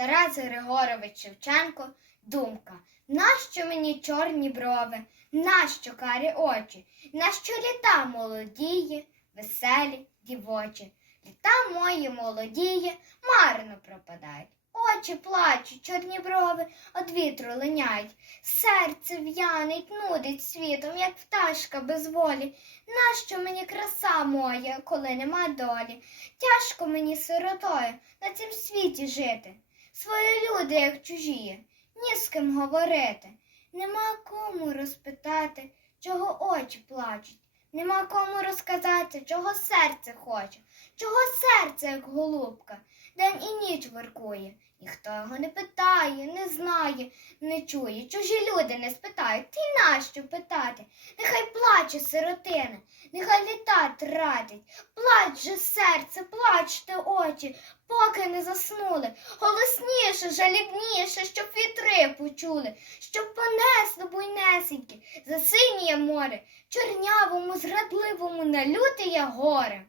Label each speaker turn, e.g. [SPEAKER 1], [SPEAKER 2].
[SPEAKER 1] Тарас Григорович Шевченко, думка. Нащо мені чорні брови, нащо карі очі, нащо літа молодії, веселі, дівочі? Літа мої молодії марно пропадають. Очі плачуть, чорні брови од вітру линяють, серце в'янить, нудить світом, як пташка без волі. Нащо мені краса моя, коли нема долі? Тяжко мені сиротою на цім світі жити. Свої люди, як чужі, ні з ким говорити. Нема кому розпитати, чого очі плачуть. Нема кому розказати, чого серце хоче, чого серце, як голубка, день і ніч воркує. Ніхто його не питає, не знає, не чує. Чужі люди не спитають. Ти нащо питати? Нехай плаче сиротина, нехай літа тратить. Плач же серце, плачте очі, поки не заснули. Голосніше, жалібніше, щоб вітри почули, щоб понесло буйнесеньки за синє море, чорнявому, зрадливому на лютеє горе.